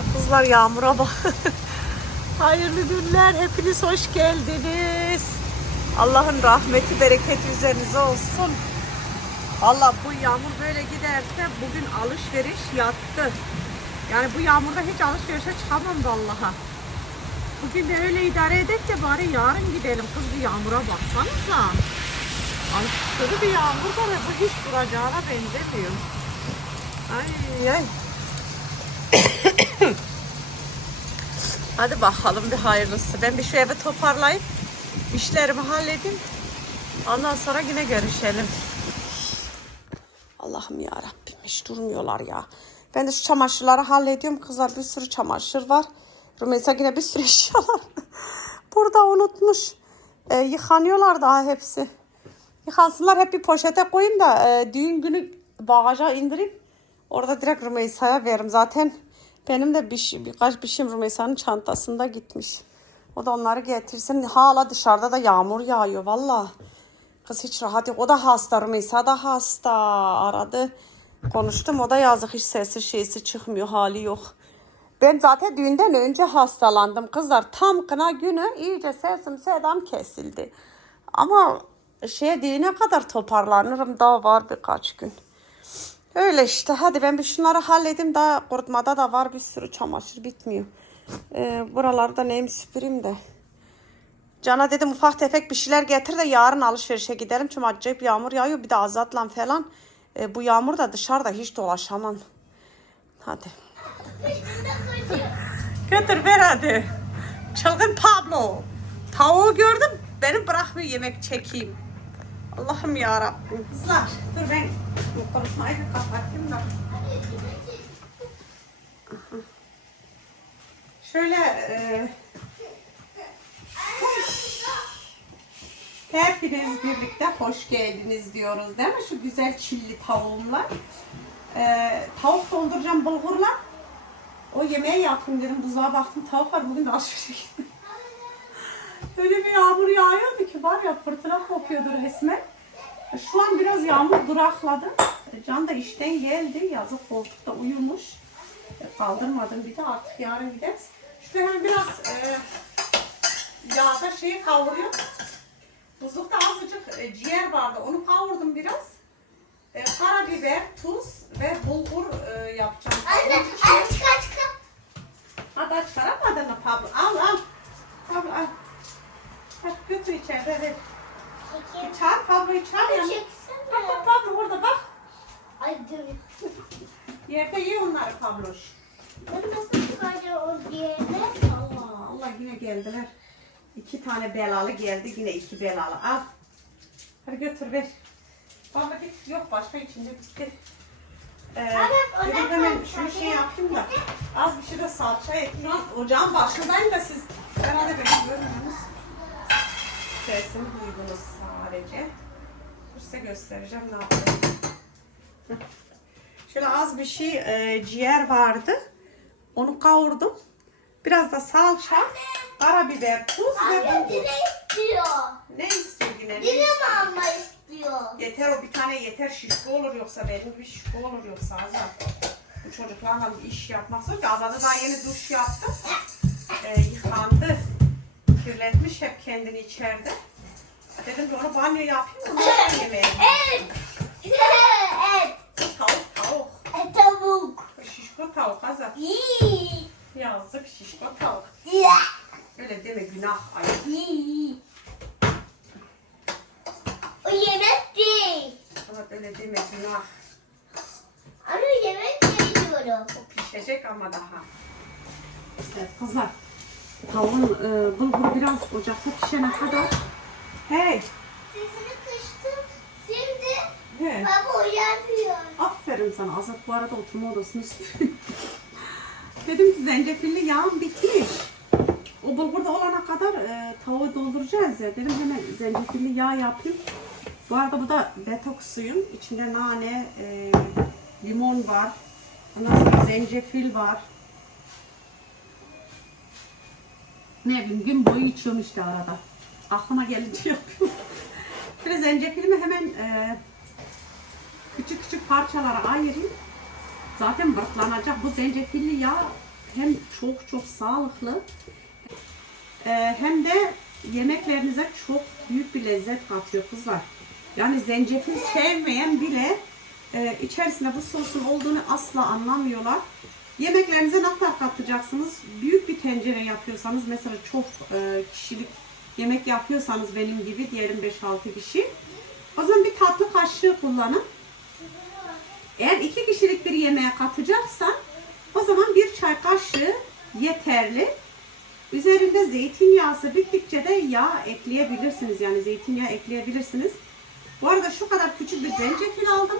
Kızlar yağmura bak. Hayırlı günler. Hepiniz hoş geldiniz. Allah'ın rahmeti, bereketi üzerinize olsun. Allah bu yağmur böyle giderse bugün alışveriş yattı. Yani bu yağmurda hiç alışverişe çıkamam vallaha. Bugün de öyle idare edek de bari yarın gidelim. Kız bu yağmura baksanıza. Aşırı bir yağmur var ve bu hiç duracağına benzemiyor. Ay ay. Hadi bakalım bir hayırlısı. Ben bir şu evi toparlayıp işlerimi halledeyim. Ondan sonra yine görüşelim. Allah'ım ya Rabbim hiç durmuyorlar ya. Ben de şu çamaşırları hallediyorum. Kızlar bir sürü çamaşır var. Rümeysa yine bir sürü eşyalar. Burada unutmuş. Ee, yıkanıyorlar daha hepsi. Yıkansınlar hep bir poşete koyayım da e, düğün günü bagaja indireyim. Orada direkt Rümeysa'ya veririm. Zaten benim de bir şey, birkaç bir şeyim Rümeysa'nın çantasında gitmiş. O da onları getirsin. Hala dışarıda da yağmur yağıyor valla. Kız hiç rahat yok. O da hasta. Rümeysa da hasta. Aradı. Konuştum. O da yazık hiç sesi şeysi çıkmıyor. Hali yok. Ben zaten düğünden önce hastalandım kızlar. Tam kına günü iyice sesim sedam kesildi. Ama şey düğüne kadar toparlanırım. Daha var birkaç gün. Öyle işte. Hadi ben bir şunları halledeyim. Daha kurutmada da var bir sürü çamaşır bitmiyor. Ee, buralarda neyim süpüreyim de. Cana dedim ufak tefek bir şeyler getir de yarın alışverişe gidelim. Çünkü acayip yağmur yağıyor. Bir de azatla falan. Ee, bu yağmur da dışarıda hiç dolaşamam. Hadi. Götür ver hadi. Çılgın Pablo. Tavuğu gördüm. Beni bırakmıyor yemek çekeyim. Allah'ım ya Rabbim. Kızlar dur ben bu konuşmayı bir kapatayım da. Şöyle e, hepiniz birlikte hoş geldiniz diyoruz değil mi? Şu güzel çilli tavuğumla. E, tavuk dolduracağım bulgurla. O yemeği yaptım dedim buzluğa baktım tavuk var bugün de alışverişe gittim. Öyle bir yağmur yağıyordu ki var ya fırtına kopuyordu resmen. Şu an biraz yağmur durakladı. E, Can da işten geldi. Yazık koltukta uyumuş. E, Kaldırmadım bir de artık yarın gideriz. Şöyle hemen biraz e, yağda şeyi kavuruyorum. Buzlukta azıcık e, ciğer vardı. Onu kavurdum biraz. E, karabiber, tuz ve bulgur e, yapacağım. Anne, için şey- aç kaç. Hadi çıkaramadın mı Pablo? Al al. Pablo al. Hadi götür içeride ver. Bir çağır Pablo'yu çağır ya. Bak bak. Pablo orada bak. Ay dur. Yerde ye onları Pabloş. Ben nasıl çıkaracağım o diğerine? Allah Allah yine geldiler. İki tane belalı geldi yine iki belalı. Al. Hadi götür ver. Pablo git. Yok başka içinde bitti. Ee, hemen koy. şunu şey yapayım da az bir şey de salça ekleyin. Ocağın başındayım da siz herhalde beni görmüyorsunuz. Sesimi duydunuz sadece. Size göstereceğim ne yapayım. Hı. Şöyle az bir şey e, ciğer vardı. Onu kavurdum. Biraz da salça, karabiber, tuz ve bulgur. istiyor. Ne istiyor yine? Ne Dile mi istiyor? alma istiyor? Yeter o bir tane yeter şişko olur yoksa benim bir şişko olur yoksa Azat. Bu çocuklarla bir iş yapmak zor ki Azat'ı daha yeni duş yaptı. Ee, yıkandı. Kirletmiş hep kendini içeride. Dedim ki onu banyo yapayım ondan sonra yemeğe. Et. Et. Tavuk tavuk. Et tavuk. Şişko tavuk Azat. Yazık şişko tavuk. Öyle deme günah ay. Yii. O yemek değil. Evet öyle deme günah. Anne yemek değil diyorum. O pişecek ama daha. Evet kızlar. Tavuğun e, bulgur biraz ocakta pişene kadar. Hey. Sesini kıstım. Şimdi He. baba uyanmıyor. Aferin sana. Azat bu arada oturma odasını süpürüyor. Dedim ki zencefilli yağım bitmiş. O bulgur da olana kadar e, tavuğu dolduracağız ya. Dedim hemen zencefilli yağ yapayım. Bu arada bu da detoks suyum. İçinde nane, e, limon var. Ondan sonra zencefil var. Ne bileyim gün boyu içiyorum işte arada. Aklıma gelince yapıyorum. Şöyle zencefilimi hemen e, küçük küçük parçalara ayırayım. Zaten bırtlanacak bu zencefilli yağ hem çok çok sağlıklı e, hem de yemeklerinize çok büyük bir lezzet katıyor kızlar. Yani zencefil sevmeyen bile e, içerisinde bu sosun olduğunu asla anlamıyorlar. Yemeklerinize ne kadar katacaksınız? Büyük bir tencere yapıyorsanız mesela çok e, kişilik yemek yapıyorsanız benim gibi diyelim 5-6 kişi. O zaman bir tatlı kaşığı kullanın. Eğer iki kişilik bir yemeğe katacaksan o zaman bir çay kaşığı yeterli. Üzerinde zeytinyağısı bittikçe de yağ ekleyebilirsiniz. Yani zeytinyağı ekleyebilirsiniz. Bu arada şu kadar küçük bir zencefil aldım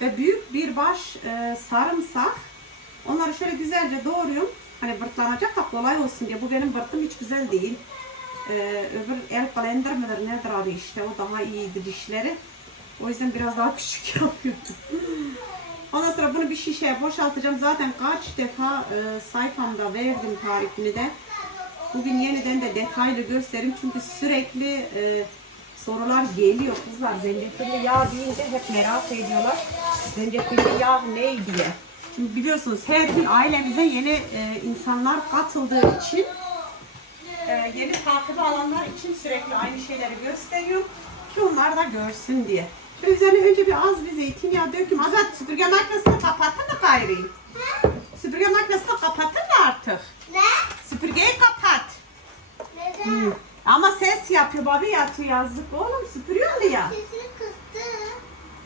ve büyük bir baş e, sarımsak. Onları şöyle güzelce doğruyorum. Hani vırtlanacak da kolay olsun diye. Bu benim vırtım hiç güzel değil. E, öbür el blender midir nedir adı işte o daha iyiydi dişleri. O yüzden biraz daha küçük yapıyorum. Ondan sonra bunu bir şişeye boşaltacağım. Zaten kaç defa e, sayfamda verdim tarifini de. Bugün yeniden de detaylı göstereyim çünkü sürekli e, sorular geliyor kızlar. Zencefilli yağ deyince hep merak ediyorlar. Zencefilli yağ ne diye. Şimdi biliyorsunuz her gün ailemize yeni e, insanlar katıldığı için e, yeni takibi alanlar için sürekli aynı şeyleri gösteriyor ki onlar da görsün diye. Şöyle üzerine önce bir az bir zeytinyağı döküm. Azat süpürge makinesini kapattın mı Kayri? Süpürge makinesini kapattın mı artık? Ne? Süpürgeyi kapat. Neden? Ama ses yapıyor babi yatıyor yazık oğlum süpürüyor mu ya? Sesini kıstı.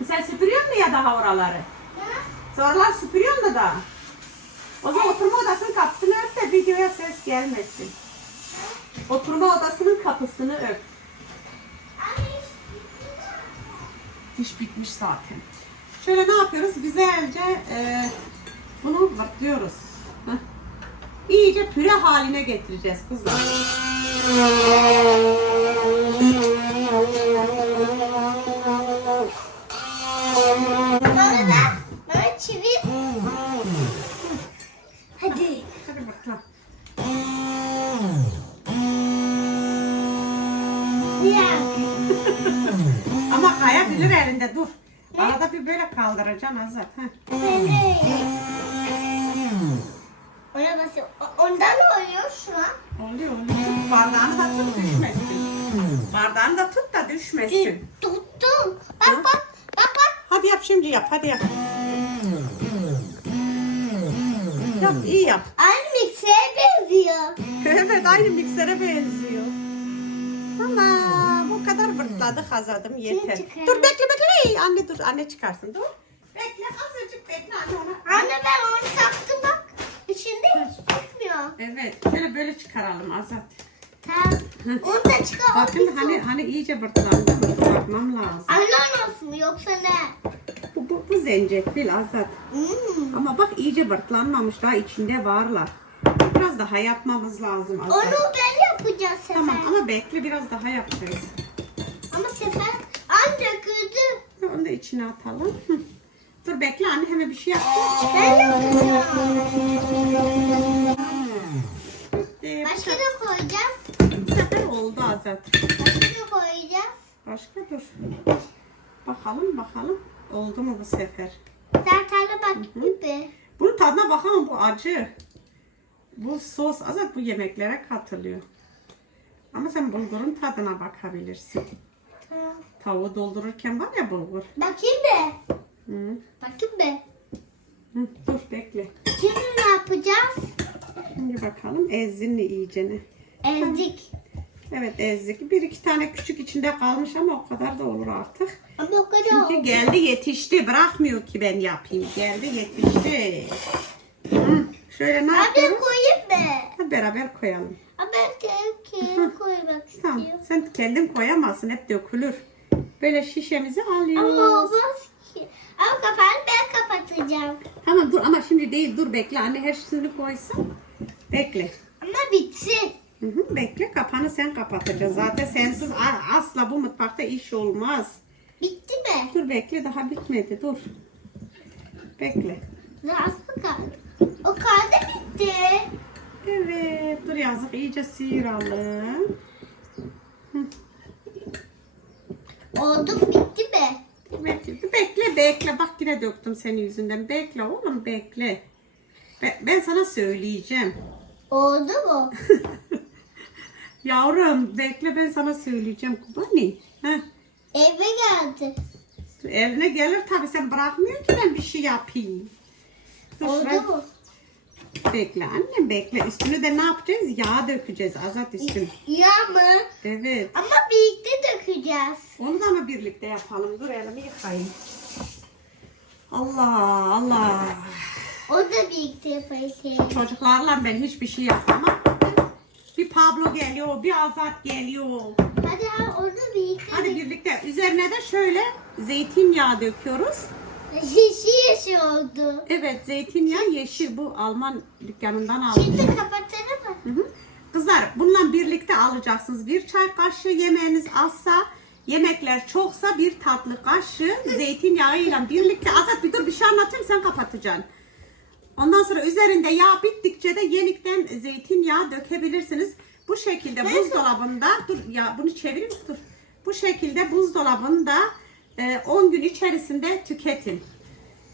Sen süpürüyor mu ya daha oraları? Ha? Sonralar süpürüyor mu da? O zaman oturma odasının kapısını ört de videoya ses gelmesin. Oturma odasının kapısını ört. Diş bitmiş zaten. Şöyle ne yapıyoruz? Güzelce e, bunu vırtlıyoruz. Heh. İyice püre haline getireceğiz kızlar. Kayabilir elinde dur. Arada bir böyle kaldıracaksın Azat. Heh. Ona basıyor. O- Ondan oluyor şu an. Oluyor oluyor. Bardağını da tut düşmesin. Bardağını da tut da düşmesin. Tuttum. Bak bak. Bak bak. Hadi yap şimdi yap hadi yap. Yap iyi yap. Aynı miksere benziyor. Evet aynı miksere benziyor. Tamam bu kadar vırtladık azadım yeter. Dur bekle bekle anne dur anne çıkarsın dur. Bekle azıcık bekle anne ona. Anne ben onu taktım bak. İçinde hiç çıkmıyor. Evet şöyle böyle çıkaralım Azat. Tamam. Onu da çıkar. Bakın hani hani iyice vırtlandı mı? Bakmam lazım. Ananas mı yoksa ne? Bu, bu, bu zencefil Azat. Hmm. Ama bak iyice vırtlanmamış daha içinde varlar. Biraz daha yapmamız lazım Azat. Onu ben yapacağım sefer. Tamam ama bekle biraz daha yapacağız. Ama sefer an döküldü. Onu da içine atalım. Hı. Dur bekle anne hemen bir şey yapacağım. Ben yapacağım. Bitti. Başka da koyacağız. Bu sefer oldu Azat. Başka da koyacağız. Başka dur. Bakalım bakalım. Oldu mu bu sefer? Zaten bak gibi. Bunun tadına bakalım bu acı. Bu sos Azat bu yemeklere katılıyor. Ama sen bulgurun tadına bakabilirsin. Tamam. Tavuğu doldururken var ya bulgur. Bakayım be. Hı. Bakayım be. Hı, dur bekle. Şimdi ne yapacağız? Şimdi bakalım ezzinli iyicene. Ezdik. Evet ezdik. Bir iki tane küçük içinde kalmış ama o kadar da olur artık. Ama o kadar Çünkü oldu. geldi yetişti. Bırakmıyor ki ben yapayım. Geldi yetişti. Hı, Şöyle ne Abi yapıyoruz? koyayım be. Hadi beraber koyalım. Ama ben kendi koymak Tamam. istiyorum. Sen kendin koyamazsın. Hep dökülür. Böyle şişemizi Ama alıyoruz. olmaz ki. Ama kapağını ben kapatacağım. Tamam dur ama şimdi değil. Dur bekle. Anne her şeyini koysun. Bekle. Ama bitsin. Hı hı, bekle. Kapağını sen kapatacaksın. Zaten sensiz asla bu mutfakta iş olmaz. Bitti mi? Dur bekle. Daha bitmedi. Dur. Bekle. Nasıl kaldı? O kaldı bitti. Evet. Dur yazık. iyice sıyıralım. Oldu bitti mi? Bekle, bekle, bekle. Bak yine döktüm senin yüzünden. Bekle oğlum, bekle. Ben, ben sana söyleyeceğim. Oldu mu? Yavrum bekle ben sana söyleyeceğim Kubani. Heh. Eve geldi. Eline gelir tabii sen bırakmıyor ki ben bir şey yapayım. Dur Oldu şuraya- mu? Bekle annem bekle. Üstüne de ne yapacağız? Yağ dökeceğiz azat üstüne. Ya mı? Evet. Ama birlikte dökeceğiz. Onu da mı birlikte yapalım? Dur elimi yıkayayım. Allah Allah. O da birlikte yapacağız. Çocuklarla ben hiçbir şey yapamam. Bir Pablo geliyor, bir Azat geliyor. Hadi ha orada birlikte Hadi birlikte. Üzerine de şöyle zeytinyağı döküyoruz. Yeşil yeşil oldu. Evet zeytinyağı yeşil bu Alman dükkanından aldım. Şimdi kapatalım mı? Hı hı. Kızlar bununla birlikte alacaksınız. Bir çay kaşığı yemeğiniz azsa, yemekler çoksa bir tatlı kaşığı zeytinyağıyla birlikte. Azat bir dur bir şey anlatayım sen kapatacaksın. Ondan sonra üzerinde yağ bittikçe de yenikten zeytinyağı dökebilirsiniz. Bu şekilde buzdolabında dur ya bunu çevireyim dur. Bu şekilde buzdolabında 10 gün içerisinde tüketin.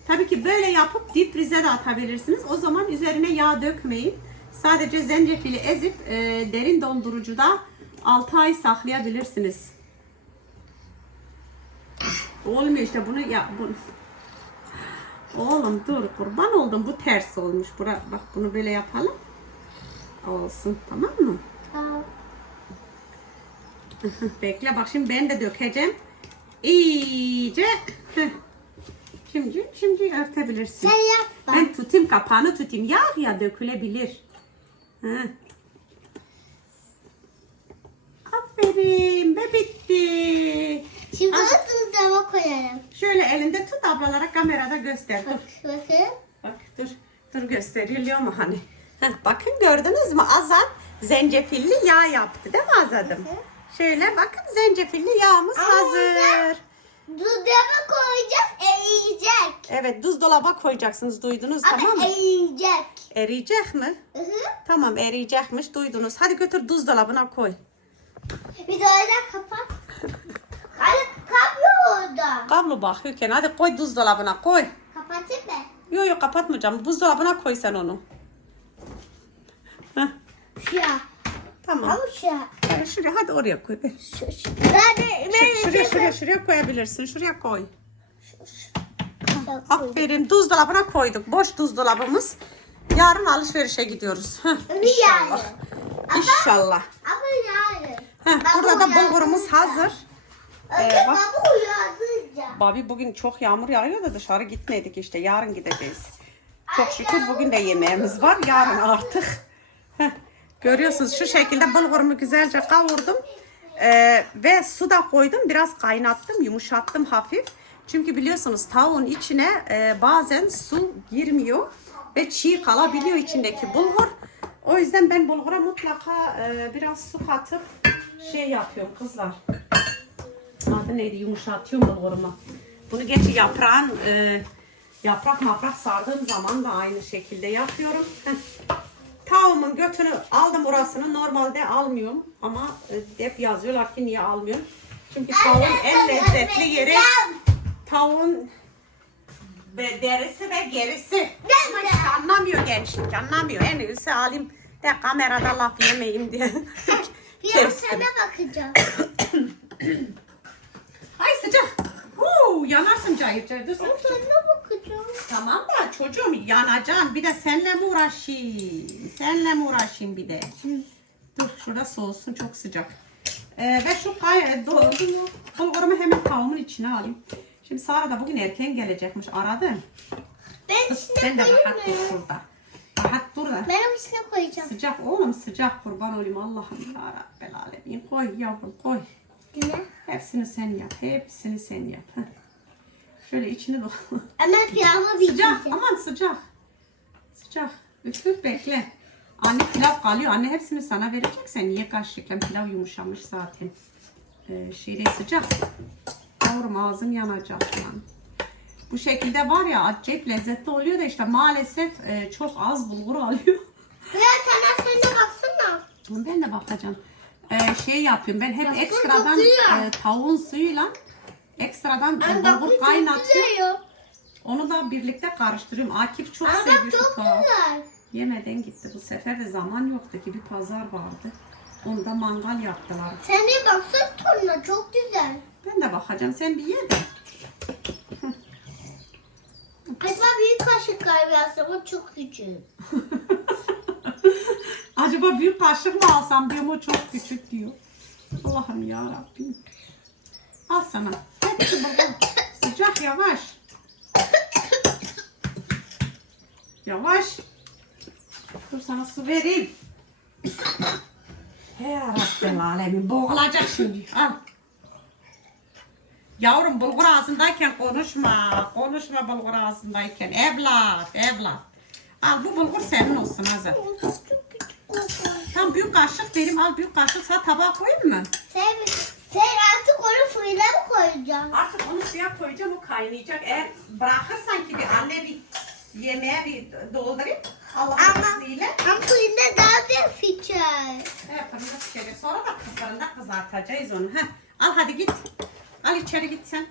Tabii ki böyle yapıp difrize de atabilirsiniz. O zaman üzerine yağ dökmeyin. Sadece zencefili ezip e, derin dondurucuda 6 ay saklayabilirsiniz. Olmuyor işte bunu ya bu. Oğlum dur kurban oldum bu ters olmuş. Bura, bak bunu böyle yapalım. Olsun tamam mı? Tamam. Bekle bak şimdi ben de dökeceğim. İyice. Heh. Şimdi şimdi örtebilirsin. Sen yap bak. Ben tutayım kapağını tutayım. Yağ ya dökülebilir. Hı. Aferin be bitti. Şimdi bunu tuzdava koyarım. Şöyle elinde tut ablalara kamerada göster. Dur. Bak bakın. Bak dur. Dur gösteriliyor mu hani? Heh, bakın gördünüz mü Azat zencefilli yağ yaptı değil mi Azat'ım? Şöyle bakın zencefilli yağımız Ama hazır. Tuzdava koyacağız eriyecek. Evet buzdolaba koyacaksınız duydunuz Ama tamam mı? eriyecek. Eriyecek mi? Hı hı. Tamam eriyecekmiş duydunuz. Hadi götür buzdolabına koy. Bir öyle kapat. Hadi kapıyor orada. Kablo bakıyorken hadi koy buzdolabına koy. Kapatayım mı? Yok yok kapatmayacağım. Buzdolabına koy sen onu. Heh, Şuraya. Tamam. Ama şuraya. Hadi şuraya hadi oraya koy. Şu, şu. Ben Şu- de şuraya şuraya şuraya koyabilirsin. Şuraya koy. Aferin. Buzdolabına koyduk. Boş buzdolabımız. Yarın alışverişe gidiyoruz. Heh, İnşallah. İnşallah. Ama. Heh, Ben burada da bu bulgurumuz hazır. Ee, bak. baba uyandıracağım. Babi bugün çok yağmur yağıyor da dışarı gitmedik işte. Yarın gideceğiz. Çok şükür bugün de yemeğimiz var. Yarın artık. Heh, Görüyorsunuz şu şekilde bulgurumu güzelce kavurdum. Ee, ve su da koydum. Biraz kaynattım. Yumuşattım hafif. Çünkü biliyorsunuz tavuğun içine e, bazen su girmiyor. Ve çiğ kalabiliyor içindeki bulgur. O yüzden ben bulgura mutlaka e, biraz su katıp şey yapıyorum kızlar. Adı neydi? Yumuşatıyorum bulgurumu. Bunu geçi yaprağın e, yaprak maprak sardığım zaman da aynı şekilde yapıyorum. Heh. Tavuğumun götünü aldım orasını. Normalde almıyorum ama e, hep yazıyorlar ki niye almıyorum. Çünkü tavuğun en lezzetli yeri tavuğun ve derisi ve gerisi. İşte anlamıyor gençlik anlamıyor. En iyisi alayım de kamerada laf yemeyeyim diye. Bir Kestim. sana bakacağım. Ay sıcak. Huu, yanarsın sana bakacağım. Tamam da çocuğum yanacaksın. Bir de seninle mi uğraşayım? Seninle mi uğraşayım bir de? Dur şurada soğusun çok sıcak. Ee, ve şu kay do, bulgurumu hemen tavuğumun içine alayım. Şimdi Sara da bugün erken gelecekmiş. Aradım. Ben Kız, içine sen de rahat dur şurada. Rahat dur da. Ben içine koyacağım. Sıcak oğlum sıcak kurban olayım Allah'ım ya Rabbel alemin. Koy yavrum koy. Yine. Hepsini sen yap. Hepsini sen yap. Heh. Şöyle içini dolu. Ama pilavı Sıcak. bitireceğim. Aman sıcak. Sıcak. Üf üf bekle. Anne pilav kalıyor. Anne hepsini sana verecek. Sen niye karşıyken pilav yumuşamış zaten. Ee, şeyde sıcak. Yavrum ağzın yanacak yani. Bu şekilde var ya acayip lezzetli oluyor da işte maalesef e, çok az bulgur alıyor. Ya sen de baksana. Ben de bakacağım. Ee, şey yapıyorum. Ben hep ekstradan güzel. e, tavuğun suyuyla ekstradan e, Ama bak bu bulgur çok kaynatıyorum. Onu da birlikte karıştırıyorum. Akif çok Ama seviyor çok güzel. Yemeden gitti. Bu sefer de zaman yoktu ki bir pazar vardı. Onda mangal yaptılar. Sen de baksana toruna çok güzel. Ben de bakacağım. Sen bir ye de. Acaba büyük kaşık galiba aslında o çok küçük. Acaba büyük kaşık mı alsam diyorum o çok küçük diyor. Allah'ım ya Rabbim. Al sana. Hadi bakalım. Sıcak yavaş. Yavaş. Dur sana su vereyim. He Rabbim alemin boğulacak şimdi. Al. Yavrum bulgur ağzındayken konuşma. Konuşma bulgur ağzındayken. Evlat, evlat. Al bu bulgur senin olsun kokuyor. Tam büyük kaşık verim al büyük kaşık sana tabağa koyayım mı? Sen, sen artık onu fırına mı koyacaksın? Artık onu suya koyacağım o kaynayacak. Eğer bırakırsan ki bir anne bir yemeğe bir doldurayım. Allah'ın Ama- izniyle. Ama fırında daha da fikir. Evet fırında pişecek. Sonra da fırında kızartacağız onu. Heh. Al hadi git. Al içeri git sen.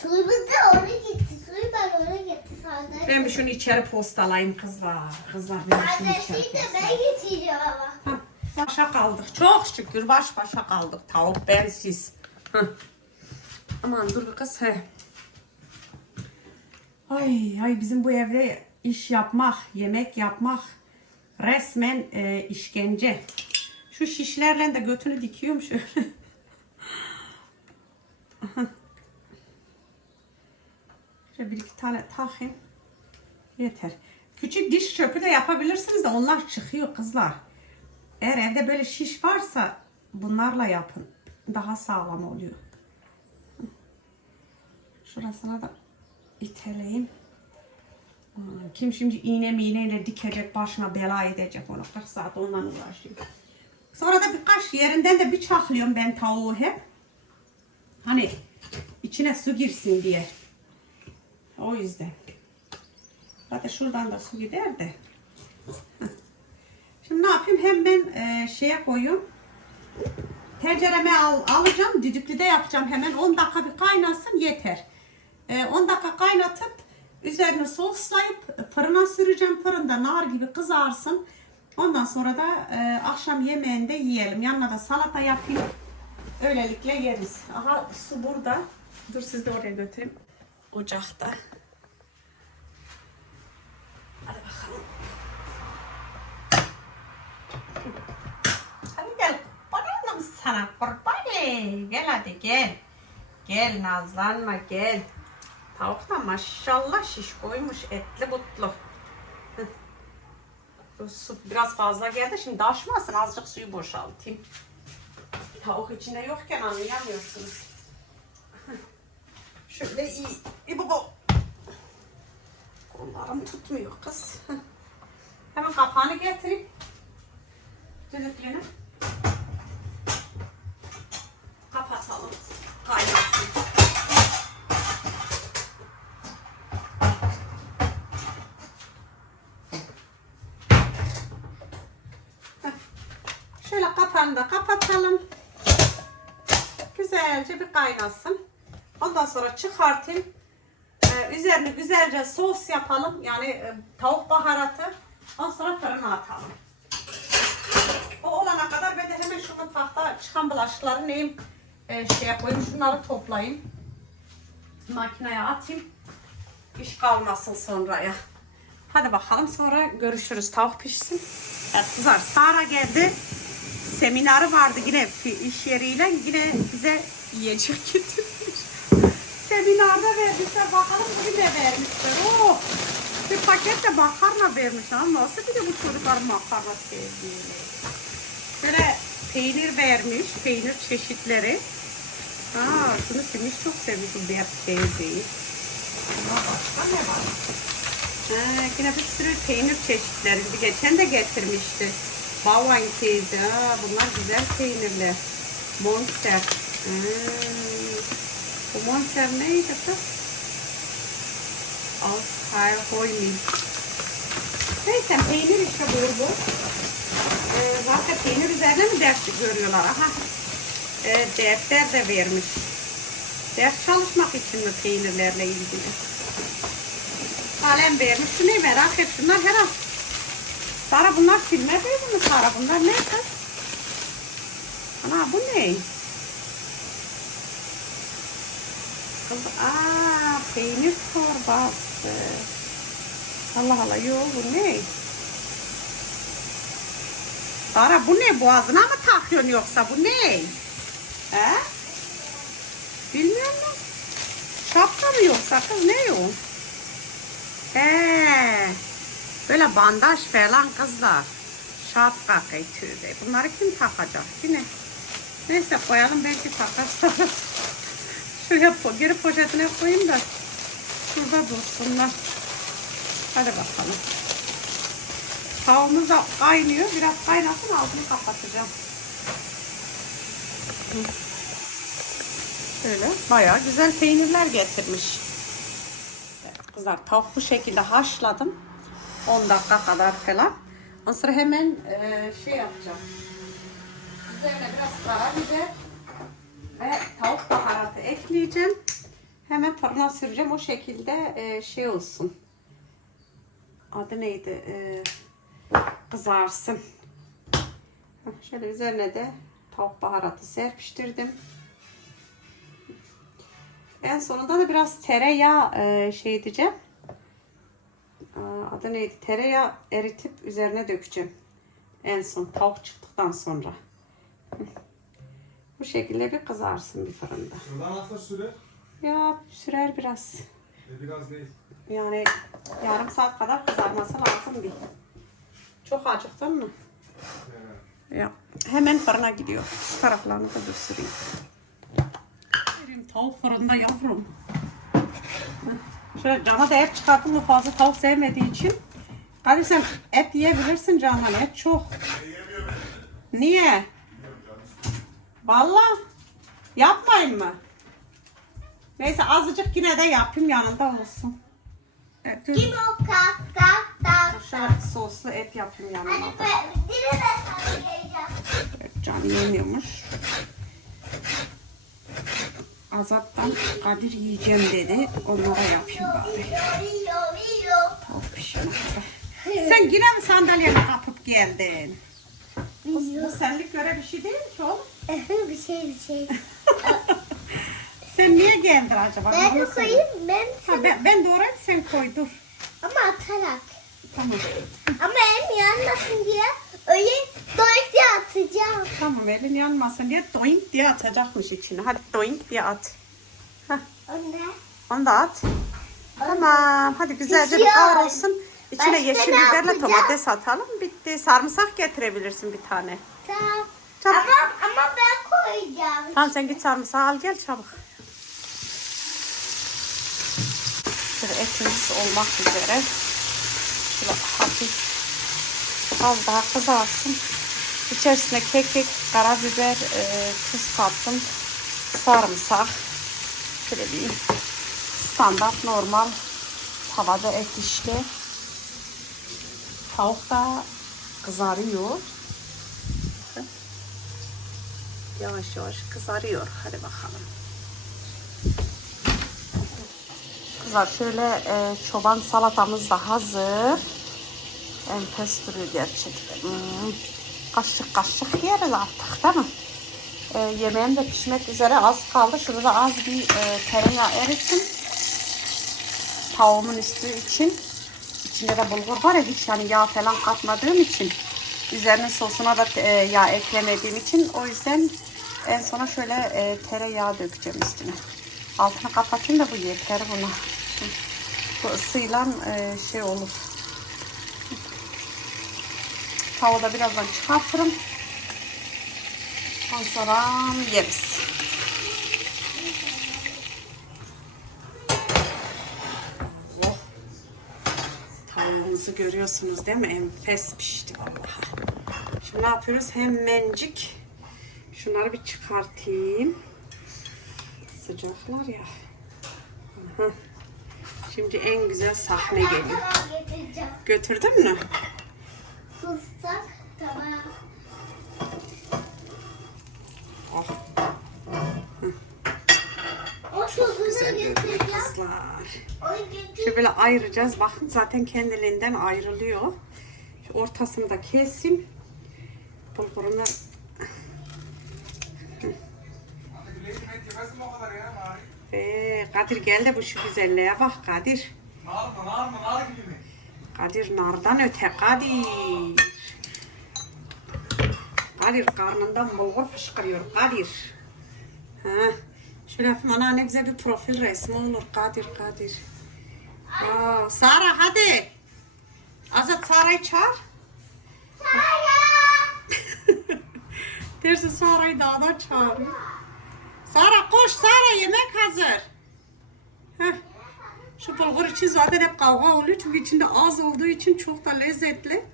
Suyu da oraya gitti. Suyu ben oraya gitti. Ben bir şunu içeri postalayayım kızlar. Kızlar ben şunu içeri Adresi de ben getiriyorum ama. Hah, Başa kaldık. Çok şükür baş başa kaldık. Tavuk ben siz. Hah. Aman dur kız. He. Ay ay bizim bu evde iş yapmak, yemek yapmak resmen e, işkence. Şu şişlerle de götünü dikiyorum şöyle. Şöyle bir iki tane takayım. Yeter. Küçük diş çöpü de yapabilirsiniz de onlar çıkıyor kızlar. Eğer evde böyle şiş varsa bunlarla yapın. Daha sağlam oluyor. Şurasına da iteleyim. Aa, Kim şimdi iğne miğneyle dikecek başına bela edecek onu 40 saat ondan uğraşıyor. Sonra da birkaç yerinden de bıçaklıyorum ben tavuğu hep. Hani içine su girsin diye. O yüzden. Zaten şuradan da su gider de. Şimdi ne yapayım? Hem ben e, şeye koyuyorum. Tencereme al, alacağım. Düdüklüde yapacağım hemen. 10 dakika bir kaynasın yeter. E, 10 dakika kaynatıp üzerine soslayıp fırına süreceğim. Fırında nar gibi kızarsın. Ondan sonra da e, akşam yemeğinde yiyelim. Yanına da salata yapayım. Öylelikle yeriz. Aha su burada. Dur siz de oraya götüreyim. Ocakta. Hadi bakalım. Hadi gel. Kurbanım sana kurbanı. Gel hadi gel. Gel nazlanma gel. Tavuk da maşallah şiş koymuş etli butlu. Su biraz fazla geldi. Şimdi taşmasın. Azıcık suyu boşaltayım. Tavuk içinde yokken anlayamıyorsunuz. Şöyle iyi. Baba. Kollarım tutmuyor kız. Hemen kapağını getireyim. Düdüklüğünü. Kapatalım. Kaynasın. Şöyle kapağını da kapatalım. Güzelce bir kaynasın. Ondan sonra çıkartayım. Ee, üzerine güzelce sos yapalım. Yani e, tavuk baharatı. Ondan sonra fırına atalım. O olana kadar ben de hemen şu mutfakta çıkan bulaşıkları neyim e, şey koyayım. Şunları toplayayım. Makineye atayım. İş kalmasın sonraya. Hadi bakalım sonra görüşürüz. Tavuk pişsin. Evet kızlar Sara geldi. Seminarı vardı yine iş yeriyle. Yine bize yiyecek getirmiş. Seminarda vermişler. Bakalım bugün ne vermişler. Oh! Bir paket de makarna vermiş. Ama nasıl bir de bu çocuklar makarna sevdiğini. Böyle peynir vermiş. Peynir çeşitleri. Aa, şunu Semiş çok seviyor. Bu beyaz peynir. Ama başka ne var? Ha, yine bir sürü peynir çeşitleri. Bir geçen de getirmişti. Bavan teyze. Aa, bunlar güzel peynirler. Monster. Hmm. Bu monster neydi kız? Alkay Hoymi. Neyse peynir işte bu bu. Ee, zaten peynir üzerine mi ders görüyorlar? Aha. Ee, defter de vermiş. Ders çalışmak için mi peynirlerle ilgili? Kalem vermiş. Şu ne merak et. Şunlar herhalde Sara bunlar filme değil mi Sara? Bunlar ne kız? Ana bu ne? Kız aa peynir torbası. Allah Allah yo bu ne? Sara bu ne boğazına mı takıyorsun yoksa bu ne? He? Bilmiyor musun? Şapka mı yoksa kız ne o? He. Böyle bandaj falan kızlar. Şapka tüyde. Bunları kim takacak yine? Neyse koyalım belki takarsa. Şöyle po- geri poşetine koyayım da şurada dursunlar. Hadi bakalım. Tavuğumuz kaynıyor. Biraz kaynasın altını kapatacağım. Şöyle bayağı güzel peynirler getirmiş. Kızlar tavuk bu şekilde haşladım. 10 dakika kadar falan. Ondan sonra hemen e, şey yapacağım. Üzerine biraz karabiber ve tavuk baharatı ekleyeceğim. Hemen fırına süreceğim. O şekilde e, şey olsun. Adı neydi? E, kızarsın. Şöyle üzerine de tavuk baharatı serpiştirdim. En sonunda da biraz tereyağı e, şey edeceğim. Aa, Adı neydi? Tereyağı eritip üzerine dökeceğim. En son tavuk çıktıktan sonra. Bu şekilde bir kızarsın bir fırında. Şuradan nasıl süre? Ya sürer biraz. E, biraz değil. Yani yarım saat kadar kızarması lazım bir. Çok acıktın mı? Ya hemen fırına gidiyor. Şu taraflarını da bir süreyim. Benim tavuk fırında yavrum. Şöyle cana da et çıkarttım. Bu fazla tavuk sevmediği için. Hadi sen et yiyebilirsin Canan. Et çok. Niye? Vallahi yapmayın mı? Neyse azıcık yine de yapayım yanında olsun. Evet. Kim o kalk kalk kalk. Şöyle soslu et yapayım yanına da. Evet, Can yemiyormuş. Azat'tan Kadir yiyeceğim dedi. Onlara yapayım bari. Tavuk pişirme. Sen yine mi sandalyeni kapıp geldin? Bu, bu senlik göre bir şey değil ki oğlum. bir şey bir şey. Sen niye geldin acaba? Ben de Bunu söyle. koyayım ben Ha, ben, ben doğrayayım sen koy dur. ama atarak. Tamam. Ama elim yanmasın diye öyle doyuk diye atacağım. Tamam elin yanmasın diye doink diye atacakmış içine. Hadi doink diye at. Hah, Ondan. onu da at. Tamam. Hadi güzelce bir Pişiyor. kavrulsun. İçine Başka yeşil ne biberle domates atalım. Bitti. Sarımsak getirebilirsin bir tane. Tamam. Tamam. Ama, ama ben koyacağım. Tamam sen git sarımsağı al gel çabuk. Şöyle etimiz olmak üzere. Şöyle hafif az daha kızarsın. İçerisine kekik, karabiber, e, tuz kattım. Sarımsak. Şöyle bir standart normal tavada et işte. Tavuk da kızarıyor. Yavaş yavaş kızarıyor. Hadi bakalım. Kızlar şöyle e, çoban salatamız da hazır. Enfes duruyor gerçekten. Hmm. Kaşık kaşık yeriz artık değil mi? E, yemeğim de pişmek üzere az kaldı. Şurada az bir e, tereyağı eritim. Tavuğumun üstü için. İçinde de bulgur var ya hiç yani yağ falan katmadığım için. Üzerine sosuna da e, yağ eklemediğim için o yüzden en sona şöyle e, tereyağı dökeceğim üstüne. Altını kapatayım da bu yeter buna. Hı. Bu ısıyla e, şey olur. Tavuğu da birazdan çıkartırım. Ondan sonra yeriz. Oh. Tavuğumuzu görüyorsunuz değil mi? Enfes pişti vallahi. Şimdi ne yapıyoruz? Hemencik şunları bir çıkartayım. Sıcaklar ya. Aha. Şimdi en güzel sahne geliyor. Götürdün mü? Fıstık tamam. Oh, O tuzunu güzel görünüyor kızlar. Şöyle böyle ayıracağız. Bakın zaten kendiliğinden ayrılıyor. Şu ortasını da keseyim. Bulgurunu Yemezsin o kadar ya Ee, Kadir gel de bu şu güzelliğe bak Kadir. Nar mı nar mı nar gibi mi? Kadir nardan öte Kadir. Kadir karnından bulgur fışkırıyor Kadir. Ha. Şöyle yapayım ana ne güzel bir profil resmi olur Kadir Kadir. Aa, Sara hadi. Azat Sara'yı çağır. Dersi Sara'yı dağdan çağırıyor. Sara koş Sara yemek hazır. Heh. Şu bulgur için zaten hep kavga oluyor çünkü içinde az olduğu için çok da lezzetli.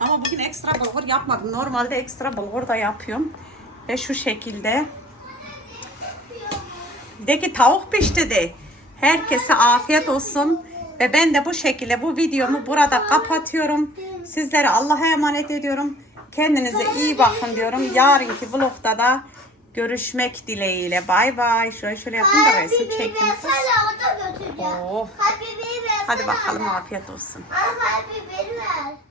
Ama bugün ekstra bulgur yapmadım. Normalde ekstra bulgur da yapıyorum. Ve şu şekilde. De ki tavuk pişti de. Herkese afiyet olsun. Ve ben de bu şekilde bu videomu burada kapatıyorum. Sizlere Allah'a emanet ediyorum. Kendinize iyi bakın diyorum. Yarınki vlogda da görüşmek dileğiyle. Bay bay. Şöyle şöyle yapayım da resim götüreceğim. Oh. Hadi bakalım afiyet olsun. Al ver.